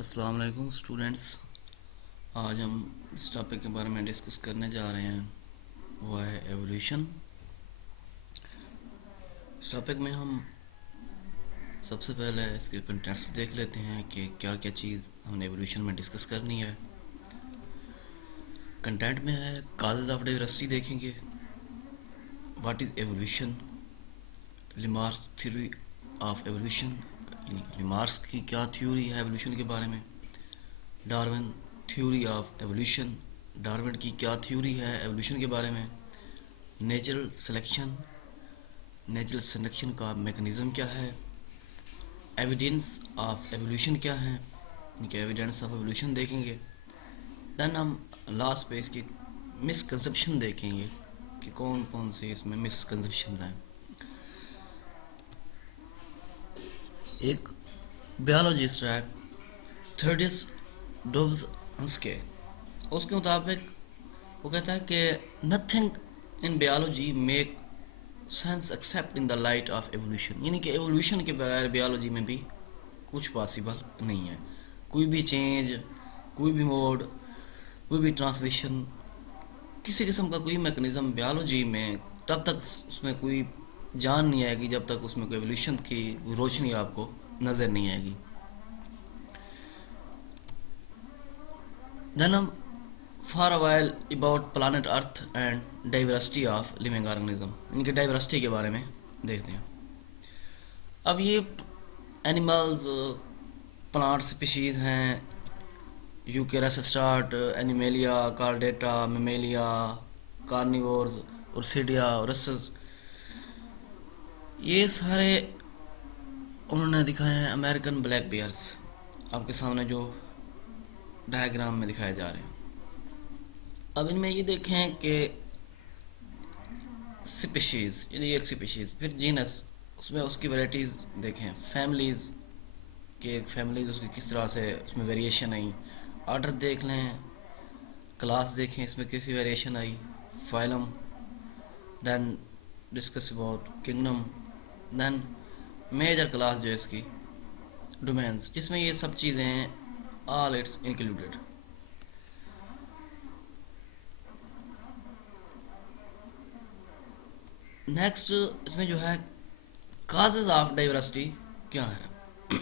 السلام علیکم اسٹوڈینٹس. آج ہم اس ٹاپک کے بارے میں ڈسکس کرنے جا رہے ہیں، وہ ہے ایولیوشن. اس ٹاپک میں ہم سب سے پہلے اس کے کنٹینٹس دیکھ لیتے ہیں کہ کیا کیا چیز ہم نے ایولیوشن میں ڈسکس کرنی ہے. کنٹینٹ میں ہے کازز آف ڈائیورسٹی دیکھیں گے، what is evolution, Lamarck's theory of evolution, Lamarck's کی کیا تھیوری ہے ایولیوشن کے بارے میں. Darwin theory of evolution, Darwin کی کیا تھیوری ہے ایولیوشن کے بارے میں. نیچرل سلیکشن، نیچرل سلیکشن کا میکنزم کیا ہے. ایویڈنس آف ایولیوشن کیا ہے، ایویڈنس آف ایولیوشن دیکھیں گے. دین ہم لاسٹ پہ اس کی مس کنسیپشن دیکھیں گے کہ کون کون سے اس میں مس کنسیپشنز ہیں. ایک بیالوجسٹ ہے تھرڈس ڈوبز ہنسکے، اس کے مطابق وہ کہتا ہے کہ nothing in biology make sense accept in the light of evolution, یعنی کہ ایولیوشن کے بغیر بیالوجی میں بھی کچھ پاسبل نہیں ہے. کوئی بھی چینج، کوئی بھی موڈ، کوئی بھی ٹرانسلیشن، کسی قسم کا کوئی میکنزم بیالوجی میں تب تک اس میں کوئی جان نہیں آئے گی جب تک اس میں کوئی ایولیوشن کی روشنی آپ کو نظر نہیں آئے گی. Then فار اوائل about planet earth and diversity of living organism, ان کے ڈائیورسٹی کے بارے میں دیکھتے ہیں. اب یہ اینیملز، پلانٹ اسپیشیز ہیں، یوکیرس اسٹارٹ، اینیمیلیا، کارڈیٹا، میمیلیا، کارنیورز، اورسیڈیا، اورسز، یہ سارے انہوں نے دکھائے ہیں امریکن بلیک بیئرس، آپ کے سامنے جو ڈائیگرام میں دکھائے جا رہے ہیں. اب ان میں یہ دیکھیں کہ سپیشیز، یعنی ایک سپیشیز، پھر جینس، اس میں اس کی ویرائٹیز دیکھیں، فیملیز کہ ایک فیملیز اس کی کس طرح سے اس میں ویریشن آئی، آرڈر دیکھ لیں، کلاس دیکھیں اس میں کیسی ویریشن آئی، phylum, then discuss about kingdom, then major class جو ہے اس کی ڈومینز، جس میں یہ سب چیزیں ہیں آل اٹس انکلوڈیڈ. نیکسٹ اس میں جو ہے کازز آف ڈائیورسٹی کیا ہے.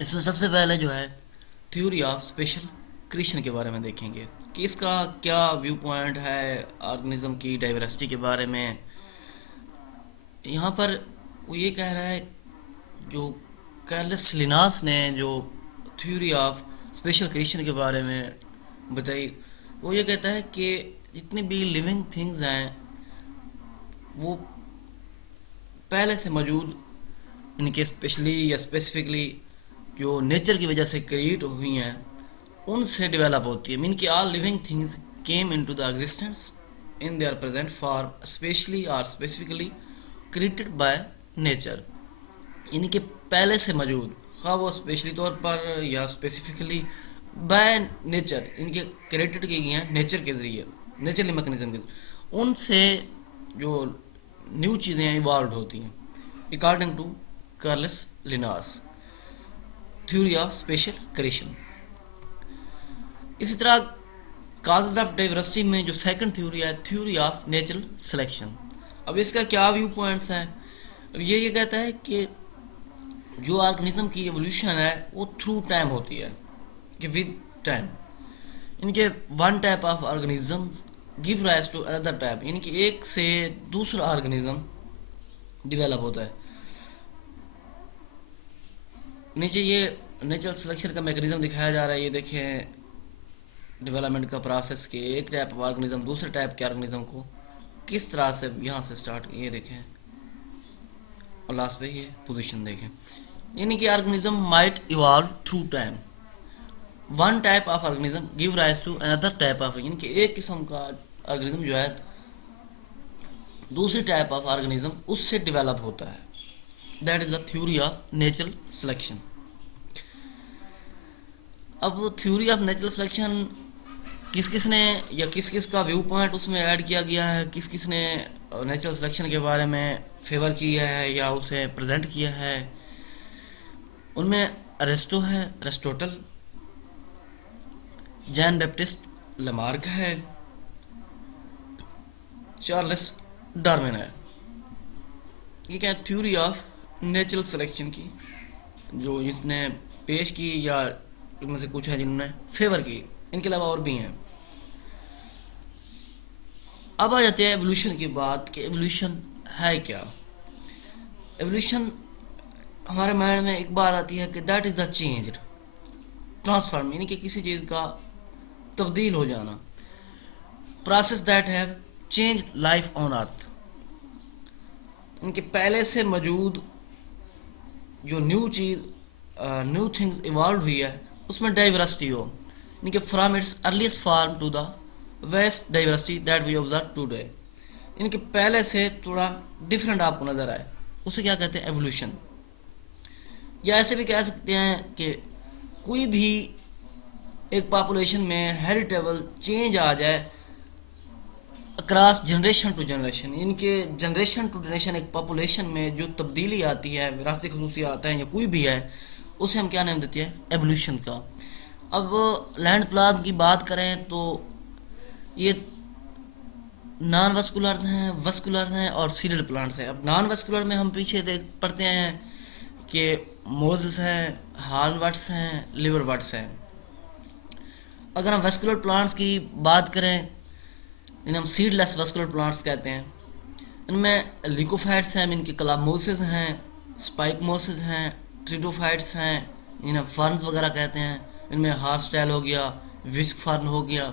اس میں سب سے پہلے جو ہے تھیوری آف اسپیشل کریشن کے بارے میں دیکھیں گے کہ اس کا کیا ویو پوائنٹ ہے آرگنزم کی ڈائیورسٹی کے بارے میں. یہاں پر وہ یہ کہہ رہا ہے، جو کارلس لیناس نے جو تھیوری آف اسپیشل کریشن کے بارے میں بتائی، وہ یہ کہتا ہے کہ جتنی بھی لیونگ تھنگز ہیں وہ پہلے سے موجود، ان کے اسپیشلی یا اسپیسیفکلی جو نیچر کی وجہ سے کریٹ ہوئی ہیں ان سے ڈیولپ ہوتی ہے. مین کہ all living things came into the existence in their present form specially اور اسپیسیفکلی کریٹڈ بائی نیچر، یعنی کہ پہلے سے موجود، خواہ وہ اسپیشلی طور پر یا اسپیسیفکلی بائی نیچر، ان کے کریٹڈ کی گئی ہیں نیچر کے ذریعے، نیچرلی میکنزم کے ذریعے، ان سے جو نیو چیزیں ایوالوڈ ہوتی ہیں according to Carolus Linnaeus theory of special creation. اسی طرح کازز آف ڈائیورسٹی میں جو سیکنڈ تھیوری ہے تھیوری آف نیچرل سلیکشن. اب اس کا کیا ویو پوائنٹس ہیں؟ اب یہ کہتا ہے کہ جو آرگنزم کی ایولیوشن ہے وہ تھرو ٹائم ہوتی ہے، کہ ود ٹائم، ان کے one type of organisms give rise to another type, یعنی کہ ایک سے دوسرا آرگنزم ڈیولپ ہوتا ہے. نیچے یہ نیچرل سلیکشن کا میکنزم دکھایا جا رہا ہے، یہ دیکھیں ڈیولپمنٹ کا پروسیس کہ ایک ٹائپ آف آرگنزم دوسرے ٹائپ کے آرگنزم کو کس طرح سے یہاں سے سٹارٹ، یہ دیکھیں اور لاسٹ پہ یہ پوزیشن دیکھیں، یعنی کہ organism might evolve through time. One type of organism give rise to another type of, یعنی کہ ایک قسم کا آرگنزم جو ہے دوسری ٹائپ آف آرگنزم اس سے ڈیولپ ہوتا ہے. That is the theory of natural selection. اب تھیوری آف نیچرل سلیکشن کس کس نے یا کس کس کا ویو پوائنٹ اس میں ایڈ کیا گیا ہے، کس کس نے نیچرل سلیکشن کے بارے میں فیور کیا ہے یا اسے پریزنٹ کیا ہے. ان میں ارسطو ہے، ارسٹوٹل، جان بیپٹسٹ لمارک ہے، چارلس ڈارون ہے. یہ کیا تھیوری آف نیچرل سلیکشن کی جو اس نے پیش کی یا ان میں سے کچھ ہے جنہوں نے فیور کی. ان کے علاوہ اور بھی ہیں. اب آ جاتے ہیں ایولیوشن کی بات کہ ایولیوشن ہے کیا. ایولیوشن ہمارے مائنڈ میں ایک بات آتی ہے کہ that is a change transform, یعنی کہ کسی چیز کا تبدیل ہو جانا. Process that have change life on earth, ان کے پہلے سے موجود جو نیو چیز نیو تھنگز ایوالو ہوئی ہے اس میں ڈائیورسٹی ہو، یعنی کہ from its earliest form to the vast diversity that we observe today, ان کے پہلے سے تھوڑا ڈفرینٹ آپ کو نظر آئے. اسے کیا کہتے ہیں ایولیوشن. یا ایسے بھی کہہ سکتے ہیں کہ کوئی بھی ایک پاپولیشن میں ہیریٹیبل چینج آ جائے اکراس جنریشن ٹو جنریشن، یعنی کہ جنریشن ٹو جنریشن ایک پاپولیشن میں جو تبدیلی آتی ہے، وراثتی خصوصیات ہیں یا کوئی بھی ہے، اسے ہم کیا نام دیتے ہیں ایولیوشن کا. اب لینڈ پلانٹ کی بات کریں تو یہ نان وسکولر ہیں، وسکولر ہیں اور سیڈڈ پلانٹس ہیں. اب نان وسکولر میں ہم پیچھے پڑھتے ہیں کہ موزس ہیں، ہارن وٹس ہیں، لیور وٹس ہیں. اگر ہم ویسکولر پلانٹس کی بات کریں جنہیں ہم سیڈ لیس ویسکولر پلانٹس کہتے ہیں، ان میں لیکوفائٹس ہیں، ان کے کلاموسز ہیں، اسپائک موسز ہیں، ٹریڈوفائٹس ہیں جنہیں فرنز وغیرہ کہتے ہیں، ان میں ہارس ٹیل ہو گیا، وسک فرن ہو گیا.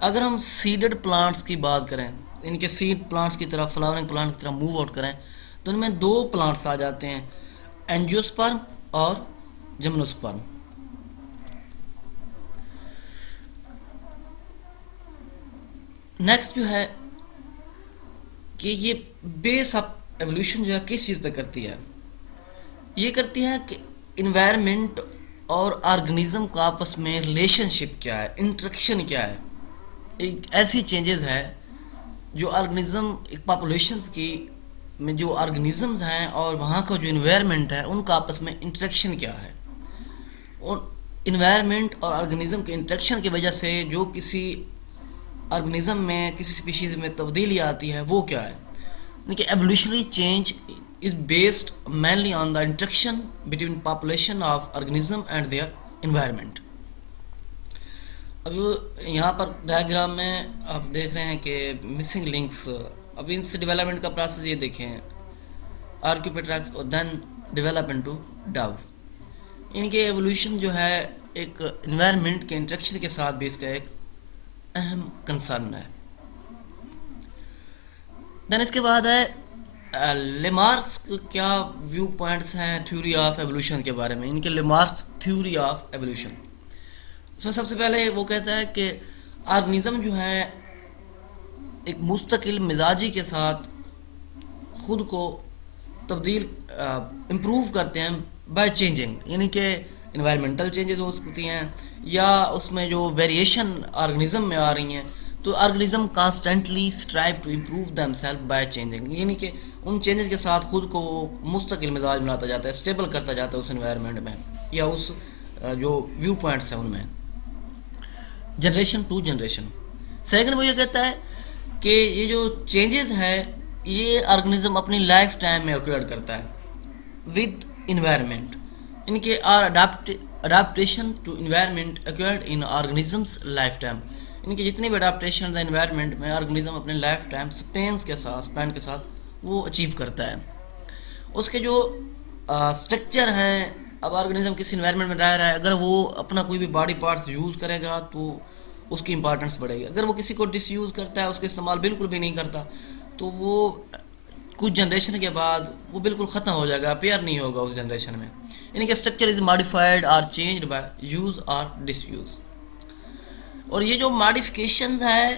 اگر ہم سیڈڈ پلانٹس کی بات کریں، ان کے سیڈ پلانٹس کی طرف، فلاورنگ پلانٹ کی طرف موو آؤٹ کریں تو ان میں دو پلانٹس آ جاتے ہیں، اینجیوسپرم اور جمنوسپرم. نیکسٹ جو ہے کہ یہ بیس آف ایولیوشن جو ہے کس چیز پہ کرتی ہے. یہ کرتی ہے کہ انوائرمنٹ اور آرگنزم کا آپس میں ریلیشن شپ کیا ہے، انٹریکشن کیا ہے. ایک ایسی چینجز ہے جو آرگنزم ایک پاپولیشنز کی میں جو آرگنزمز ہیں اور وہاں کا جو انوائرمنٹ ہے ان کا آپس میں انٹریکشن کیا ہے. اور انوائرمنٹ اور آرگنزم کے انٹریکشن کی وجہ سے جو کسی آرگنزم میں کسی اسپیشیز میں تبدیلی آتی ہے وہ کیا ہے. کہ evolutionary change is based mainly on the interaction between population of organism and their environment. اب یہاں پر ڈائیگرام میں آپ دیکھ رہے ہیں کہ مسنگ لنکس. اب ان سے ڈیولپمنٹ کا پروسیس یہ دیکھیں، آرکیوپیٹرکس اور دین ڈیولپ انٹو ڈو. ان کے ایولیوشن جو ہے ایک انوائرمنٹ کے انٹریکشن کے ساتھ بھی اس کا ایک اہم کنسرن ہے. دین اس کے بعد ہے لیمارکس کیا ویو پوائنٹس ہیں تھیوری آف ایولیوشن کے بارے میں. ان کے لیمارکس تھیوری آف ایولیوشن، اس میں سب سے پہلے وہ کہتا ہے کہ آرگنزم جو ہے ایک مستقل مزاجی کے ساتھ خود کو تبدیل امپروو کرتے ہیں بائی چینجنگ، یعنی کہ انوائرمنٹل چینجز ہو سکتی ہیں یا اس میں جو ویریشن آرگنزم میں آ رہی ہیں، تو organism constantly strive to improve them self by changing, یعنی کہ ان چینجز کے ساتھ خود کو مستقل مزاج بناتا جاتا ہے، اسٹیبل کرتا جاتا ہے اس انوائرمنٹ میں یا اس جو ویو پوائنٹس ہیں ان میں. Generation to generation. سیکنڈ وہ یہ کہتا ہے کہ یہ جو چینجز ہیں یہ آرگنزم اپنی لائف ٹائم میں اوکر کرتا ہے ود انوائرمنٹ. ان کے are adaptation to environment acquired in organisms lifetime. ان کے جتنی بھی اڈاپٹیشنز ہیں انوائرمنٹ میں آرگنزم اپنے لائف ٹائم اسپین کے ساتھ وہ اچیو کرتا ہے. اس کے جو اسٹرکچر ہیں، اب آرگنزم کسی انوائرمنٹ میں رہ رہا ہے، اگر وہ اپنا کوئی بھی باڈی پارٹس یوز کرے گا تو اس کی امپارٹنس بڑھے گی. اگر وہ کسی کو ڈس یوز کرتا ہے، اس کا استعمال بالکل بھی نہیں کرتا، تو وہ کچھ جنریشن کے بعد وہ بالکل ختم ہو جائے گا، اپیئر نہیں ہوگا اس جنریشن میں. یعنی کہ اسٹرکچر از ماڈیفائڈ اور چینجڈ بائی یوز اور ڈس یوز. اور یہ جو ماڈیفکیشنز ہے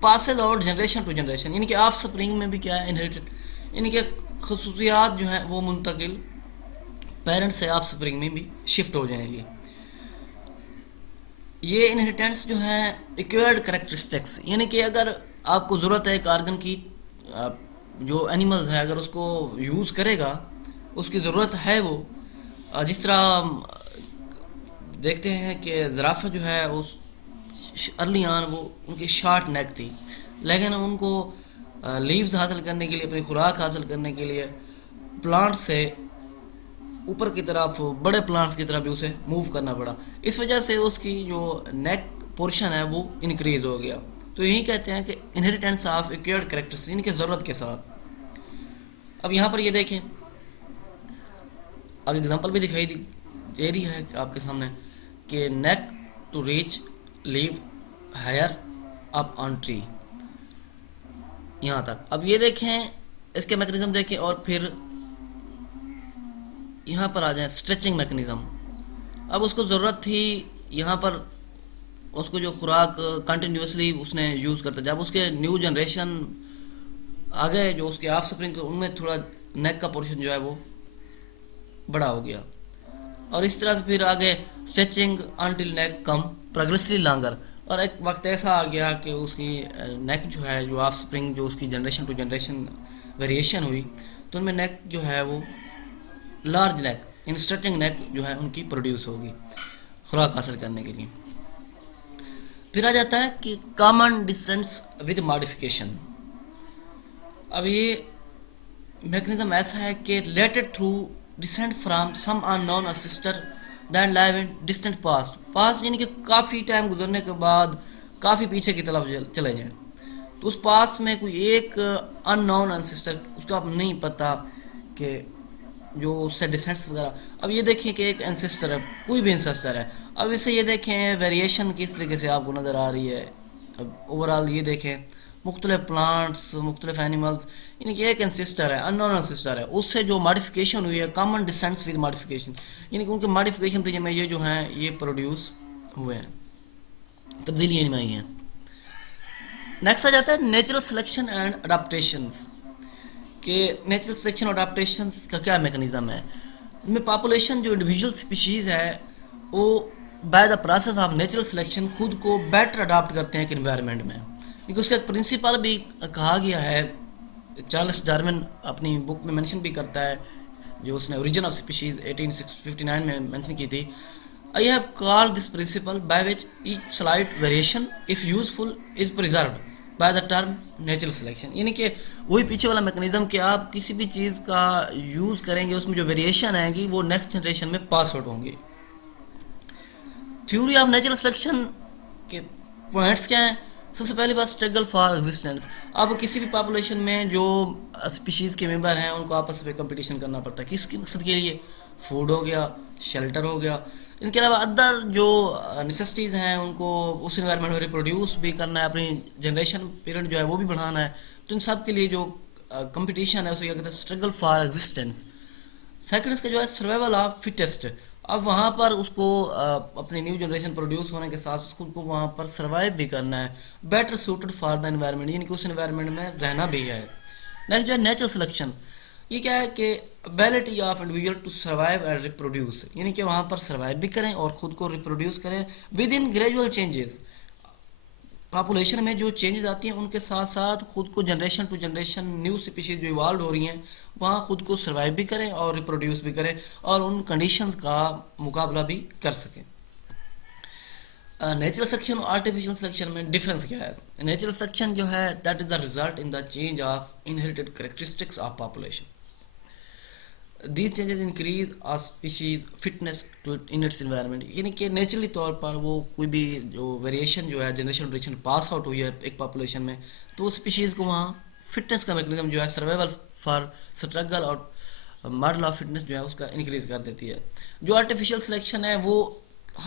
passes out generation to generation, یعنی کہ آف سپرنگ میں بھی کیا ہے انہیریٹڈ، یعنی کہ خصوصیات جو ہیں وہ منتقل پیرنٹ سے آف سپرنگ میں بھی شفٹ ہو جائیں گی. یہ انہیریٹنس جو ہے ایکوائرڈ کریکٹرسٹکس، یعنی کہ اگر آپ کو ضرورت ہے ایک آرگن کی، جو اینیملز ہے اگر اس کو یوز کرے گا، اس کی ضرورت ہے وہ، جس طرح دیکھتے ہیں کہ زرافہ جو ہے اس ارلی آن وہ ان کی شارٹ نیک تھی، لیکن ان کو لیوز حاصل کرنے کے لیے، اپنی خوراک حاصل کرنے کے لیے پلانٹ سے اوپر کی طرف بڑے پلانٹس کی طرف بھی اسے موو کرنا پڑا، اس وجہ سے اس کی جو نیک پورشن ہے وہ انکریز ہو گیا. تو یہی کہتے ہیں کہ انہیریٹنس آف ایکوئرڈ کریکٹرز، ان کے ضرورت کے ساتھ. اب یہاں پر یہ دیکھیں، اب اگزامپل بھی دکھائی دے رہی ہے آپ کے سامنے کہ neck to reach leave higher up on tree, یہاں تک. اب یہ دیکھیں اس کے میکنزم دیکھیں، اور پھر یہاں پر آ جائیں اسٹریچنگ میکنزم. اب اس کو ضرورت تھی یہاں پر، اس کو جو خوراک کنٹینیوسلی اس نے یوز کرتا، جب اس کے نیو جنریشن آگے جو اس کے آف سپرنگ ان میں تھوڑا نیک کا پورشن جو ہے وہ بڑا ہو گیا، اور اس طرح سے پھر آگے اسٹریچنگ انٹل نیک کم پروگریسلی لانگر، اور ایک وقت ایسا آ گیا کہ اس کی نیک جو ہے، جو آف سپرنگ جو اس کی جنریشن ٹو جنریشن ویریشن ہوئی، تو ان میں نیک جو ہے وہ لارج نیک انسٹرٹنگ نیک جو ہے ان کی پروڈیوس ہوگی خوراک حاصل کرنے کے لیے. پھر آ جاتا ہے کہ کامن ڈسینٹس ود ماڈیفکیشن. اب یہ میکنزم ایسا ہے کہ related through descent from some unknown ancestor then live in distant past یعنی کہ کافی ٹائم گزرنے کے بعد کافی پیچھے کی طرف چلے جائیں، تو اس پاس میں کوئی ایک ان نون انسسٹر، اس کو آپ نہیں پتہ کہ جو اس سے ڈسینٹس وغیرہ. اب یہ دیکھیں کہ ایک انسسٹر ہے، کوئی بھی انسسٹر ہے. اب اس سے یہ دیکھیں ویریشن کس طریقے سے آپ کو نظر آ رہی ہے. اب اوورال یہ دیکھیں مختلف پلانٹس، مختلف اینیملز، یعنی کہ ایک انسسٹر ہے، ان نون انسسٹر ہے، اس سے جو ماڈیفکیشن ہوئی ہے کامن ڈسینٹس ود ماڈیفکیشن، یعنی کہ ان کے ماڈیفکیشن طریقے میں یہ جو ہیں یہ پروڈیوس ہوئے ہیں، تبدیلی میں آئی ہیں. نیکسٹ آ جاتا ہے نیچرل سلیکشن اینڈ اڈاپٹیشنز، کہ نیچرل سلیکشن اور اڈاپٹیشنز کا کیا میکنزم ہے. ان میں پاپولیشن جو انڈیویژل اسپیشیز ہے وہ by the process of natural selection خود کو بیٹر اڈاپٹ کرتے ہیں ایک انوائرمنٹ میں، کیونکہ اس کا ایک پرنسپل بھی کہا گیا ہے، چارلس ڈارون اپنی بک میں مینشن بھی کرتا ہے، جو اس نے اوریجن آف اسپیشیز 1859 میں مینشن کی تھی. I have called this principle by which each slight variation, if useful, is preserved by the term natural selection. یعنی کہ وہی پیچھے والا میکنزم کہ آپ کسی بھی چیز کا یوز کریں گے، اس میں جو ویریشن آئے گی وہ نیکسٹ جنریشن میں پاس آؤٹ ہوں گی. تھیوری آف نیچرل سلیکشن کے پوائنٹس کیا ہیں؟ سب سے پہلی بات اسٹرگل فار ایگزسٹنس. اب کسی بھی پاپولیشن میں جو اسپیشیز کے ممبر ہیں ان کو آپس میں کمپٹیشن کرنا پڑتا ہے، کس کے مقصد کے لیے؟ فوڈ ہو گیا، شیلٹر ہو گیا، اس کے علاوہ ادر جو نیسیسٹیز ہیں ان کو اس انوائرمنٹ میں ریپروڈیوس بھی کرنا ہے، اپنی جنریشن پیریڈ جو ہے وہ بھی بڑھانا ہے. تو ان سب کے لیے جو کمپٹیشن ہے اسے کیا کہتے ہیں؟ Struggle for existence. سیکنڈ اس کا جو ہے سروائیول آف فٹیسٹ. اب وہاں پر اس کو اپنی نیو جنریشن پروڈیوس ہونے کے ساتھ خود کو وہاں پر سروائیو بھی کرنا ہے، better suited for the environment, یعنی کہ اس انوائرمنٹ میں رہنا بھی ہے. نیکسٹ جو ہے نیچرل سلیکشن، یہ کیا ہے کہ ability of individual to survive and reproduce, یعنی کہ وہاں پر سروائیو بھی کریں اور خود کو ریپروڈیوس کریں with in gradual changes. Population میں جو چینجز آتی ہیں ان کے ساتھ ساتھ خود کو generation to generation new species جو ایوالو ہو رہی ہیں وہاں خود کو سروائیو بھی کریں اور ریپروڈیوس بھی کریں اور ان کنڈیشنز کا مقابلہ بھی کر سکیں. نیچرل سلیکشن اور آرٹیفیشل سلیکشن میں ڈفرینس کیا ہے؟ نیچرل سلیکشن جو ہے that is the result in the change of inherited characteristics of population. These changes increase a species fitness to in its environment، یعنی کہ نیچرلی طور پر وہ کوئی بھی جو ویریشن جو ہے جنریشن پاس آؤٹ ہوئی ہے ایک پاپولیشن میں، تو اس اسپیشیز کو وہاں فٹنس کا میکنزم جو ہے سروائیول فار اسٹرگل اور ماڈل آف فٹنس جو ہے اس کا انکریز کر دیتی ہے. جو آرٹیفیشل سلیکشن ہے وہ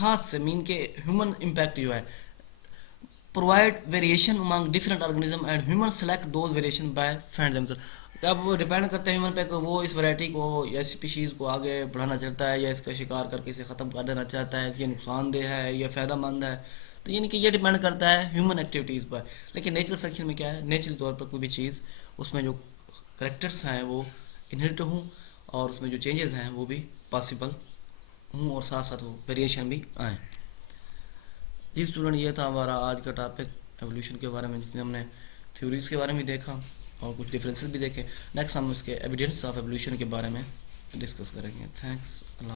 ہاتھ سے مین کے ہیومن امپیکٹ جو ہے provide variation among different organism and human select those variation by find them. اب وہ ڈپینڈ کرتے ہیں ہیومن پہ کہ وہ اس ویرائٹی کو یا اسپیشیز کو آگے بڑھانا چاہتا ہے یا اس کا شکار کر کے اسے ختم کر دینا چاہتا ہے، یہ نقصان دہ ہے یا فائدہ مند ہے. تو یعنی کہ یہ ڈپینڈ کرتا ہے ہیومن ایکٹیویٹیز پر. لیکن نیچرل سیکشن میں کیا ہے؟ نیچرل طور پر کوئی بھی چیز اس میں جو کریکٹرس ہیں وہ انہیریٹ ہوں اور اس میں جو چینجز ہیں وہ بھی پاسبل ہوں اور ساتھ ساتھ وہ ویریشن بھی آئیں. جی اسٹوڈنٹ، یہ تھا ہمارا آج کا ٹاپک ایولیوشن کے بارے میں، جس میں ہم نے تھیوریز کے بارے میں دیکھا اور کچھ ڈفرینسز بھی دیکھے. نیکسٹ ہم اس کے ایویڈنس آف ایولیوشن کے بارے میں ڈسکس کریں گے. تھینکس اللہ.